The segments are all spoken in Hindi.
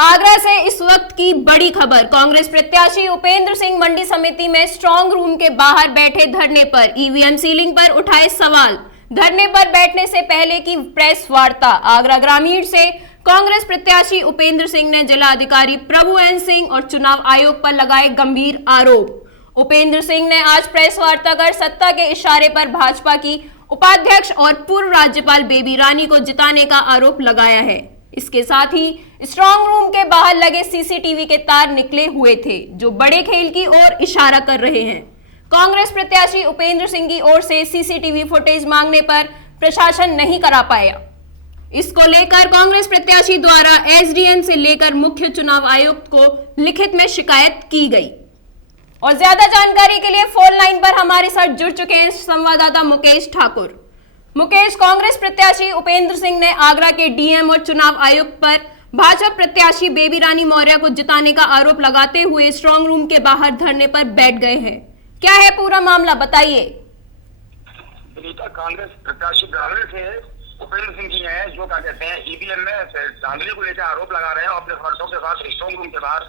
आगरा से इस वक्त की बड़ी खबर। कांग्रेस प्रत्याशी उपेंद्र सिंह मंडी समिति में स्ट्रांग रूम के बाहर बैठे धरने पर ईवीएम सीलिंग पर उठाए सवाल। धरने पर बैठने से पहले की प्रेस वार्ता। आगरा ग्रामीण से कांग्रेस प्रत्याशी उपेंद्र सिंह ने जिला अधिकारी प्रभु एन सिंह और चुनाव आयोग पर लगाए गंभीर आरोप। उपेंद्र सिंह ने आज प्रेस वार्ता कर सत्ता के इशारे पर भाजपा की उपाध्यक्ष और पूर्व राज्यपाल बेबी रानी को जिताने का आरोप लगाया है। इसके साथ ही स्ट्रांग रूम के बाहर लगे सीसीटीवी के तार निकले हुए थे, जो बड़े खेल की ओर इशारा कर रहे हैं। कांग्रेस प्रत्याशी उपेंद्र सिंह की ओर से सीसीटीवी फुटेज मांगने पर प्रशासन नहीं करा पाया। इसको लेकर कांग्रेस प्रत्याशी द्वारा एसडीएम से लेकर मुख्य चुनाव आयुक्त को लिखित में शिकायत की गई। और ज्यादा जानकारी के लिए फोन लाइन पर हमारे साथ जुड़ चुके हैं संवाददाता मुकेश ठाकुर। मुकेश, कांग्रेस प्रत्याशी उपेंद्र सिंह ने आगरा के डीएम और चुनाव आयुक्त पर भाजपा प्रत्याशी बेबी रानी मौर्य को जिताने का आरोप लगाते हुए स्ट्रांग रूम के बाहर धरने पर बैठ गए हैं। क्या है पूरा मामला, बताइए। कांग्रेस प्रत्याशी ग्रामीण से उपेंद्र सिंह जी हैं, जो क्या कहते हैं ईवीएम में धांधली को लेकर आरोप लगा रहे हैं और अपने समर्थकों के साथ स्ट्रांग रूम के बाहर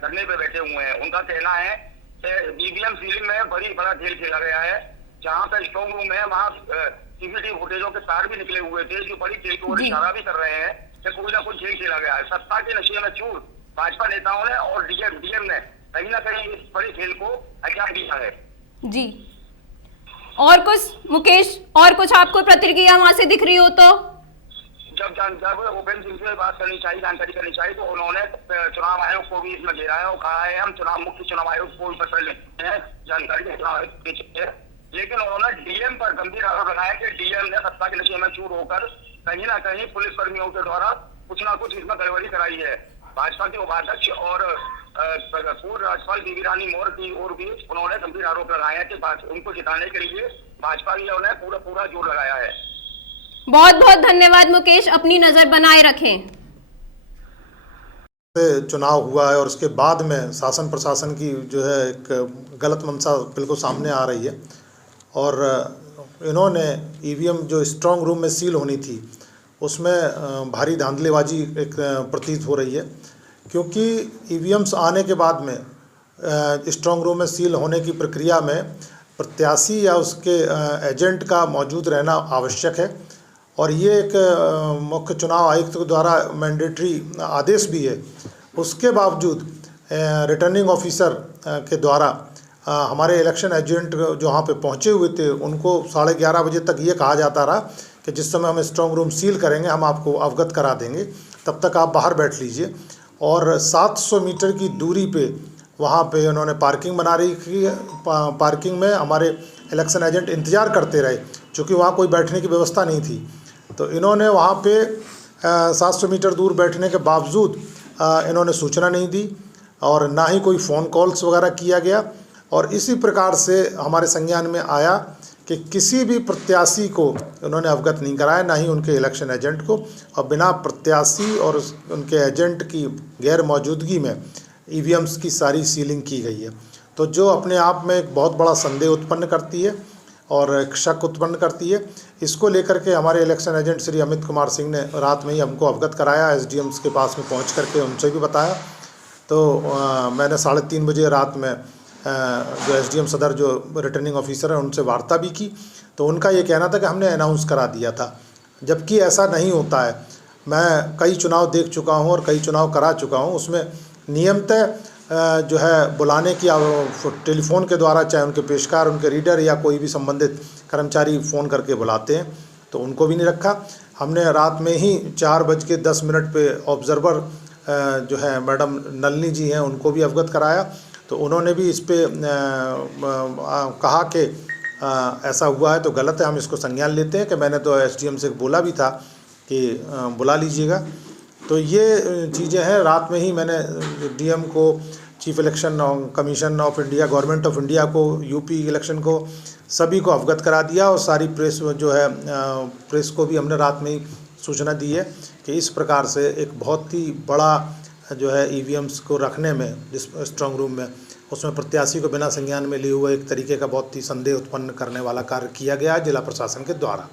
धरने पे बैठे हुए हैं। उनका कहना है कि ईवीएम सीलिंग में बड़ा खेल खेला गया है। जहाँ पे स्ट्रांग रूम है वहाँ सीसीटीवी फुटेजों के तार भी निकले हुए थे, जो बड़ी खेल की ओर इशारा भी कर रहे हैं कि कोई ना कोई खेल खेला गया है। सत्ता के नशे में चूर भाजपा नेताओं ने और डीएम ने कहीं ना कहीं इस बड़े खेल को अंजाम दिया है। जी, और कुछ मुकेश, और कुछ आपको प्रतिक्रिया वहां से दिख रही हो तो? जब उपेंद्र सिंह से बात करनी चाहिए, जानकारी करनी चाहिए, तो उन्होंने चुनाव आयोग को भी इसमें घेरा है और कहा है हम मुख्य चुनाव आयोग को पत्र लेते हैं जानकारी। लेकिन उन्होंने डीएम पर गंभीर आरोप लगाया कि डीएम ने सत्ता के नशे में चूर होकर कहीं ना कहीं पुलिस कर्मियों के द्वारा कुछ ना कुछ इसमें गड़बड़ी कराई है। भाजपा के उपाध्यक्ष और पूर्व राज्यपाल बेबी रानी मौर्य की ओर भी उन्होंने गंभीर आरोप लगाए हैं कि उनको जिताने के लिए भाजपा ने उन्हें पूरा जोर लगाया है। बहुत बहुत धन्यवाद मुकेश, अपनी नजर बनाए रखें। चुनाव हुआ है और उसके बाद में शासन प्रशासन की जो है एक गलत मंशा बिल्कुल सामने आ रही है और इन्होंने ईवीएम जो स्ट्रांग रूम में सील होनी थी उसमें भारी धांधलीबाजी एक प्रतीत हो रही है, क्योंकि ईवीएम्स आने के बाद में स्ट्रांग रूम में सील होने की प्रक्रिया में प्रत्याशी या उसके एजेंट का मौजूद रहना आवश्यक है और ये एक मुख्य चुनाव आयुक्त के द्वारा मैंडेटरी आदेश भी है। उसके बावजूद रिटर्निंग ऑफिसर के द्वारा हमारे इलेक्शन एजेंट जो वहाँ पे पहुँचे हुए थे उनको 11:30 बजे तक ये कहा जाता रहा कि जिस समय हम स्ट्रांग रूम सील करेंगे हम आपको अवगत करा देंगे, तब तक आप बाहर बैठ लीजिए। और 700 मीटर की दूरी पे वहाँ पे उन्होंने पार्किंग बना रही थी। पार्किंग में हमारे इलेक्शन एजेंट इंतज़ार करते रहे, चूँकि वहाँ कोई बैठने की व्यवस्था नहीं थी। तो इन्होंने वहाँ पे 700 मीटर दूर बैठने के बावजूद इन्होंने सूचना नहीं दी और ना ही कोई फ़ोन कॉल्स वगैरह किया गया। और इसी प्रकार से हमारे संज्ञान में आया कि किसी भी प्रत्याशी को उन्होंने अवगत नहीं कराया, ना ही उनके इलेक्शन एजेंट को, और बिना प्रत्याशी और उनके एजेंट की गैर मौजूदगी में ईवीएम्स की सारी सीलिंग की गई है। तो जो अपने आप में एक बहुत बड़ा संदेह उत्पन्न करती है और एक शक उत्पन्न करती है। इसको लेकर के हमारे इलेक्शन एजेंट श्री अमित कुमार सिंह ने रात में ही हमको अवगत कराया, एसडीएम्स के पास में पहुँच करके उनसे भी बताया। तो मैंने 3:30 बजे रात में जो एसडीएम सदर जो रिटर्निंग ऑफिसर है उनसे वार्ता भी की। तो उनका ये कहना था कि हमने अनाउंस करा दिया था, जबकि ऐसा नहीं होता है। मैं कई चुनाव देख चुका हूँ और कई चुनाव करा चुका हूँ, उसमें नियमतः जो है बुलाने की टेलीफोन के द्वारा, चाहे उनके पेशकार, उनके रीडर या कोई भी संबंधित कर्मचारी फ़ोन करके बुलाते हैं, तो उनको भी नहीं रखा। हमने रात में ही 4:10 पे ऑब्जर्वर जो है मैडम नलिनी जी हैं उनको भी अवगत कराया। तो उन्होंने भी इस पे कहा कि ऐसा हुआ है तो गलत है, हम इसको संज्ञान लेते हैं कि मैंने तो एसडीएम से बोला भी था कि बुला लीजिएगा। तो ये चीज़ें हैं। रात में ही मैंने डीएम को, chief election commission of India, government of India को, यूपी इलेक्शन को, सभी को अवगत करा दिया और सारी प्रेस जो है प्रेस को भी हमने रात में ही सूचना दी है कि इस प्रकार से एक बहुत ही बड़ा जो है ईवीएम्स को रखने में जिस स्ट्रांग रूम में, उसमें प्रत्याशी को बिना संज्ञान में लिए हुए एक तरीके का बहुत ही संदेह उत्पन्न करने वाला कार्य किया गया है जिला प्रशासन के द्वारा।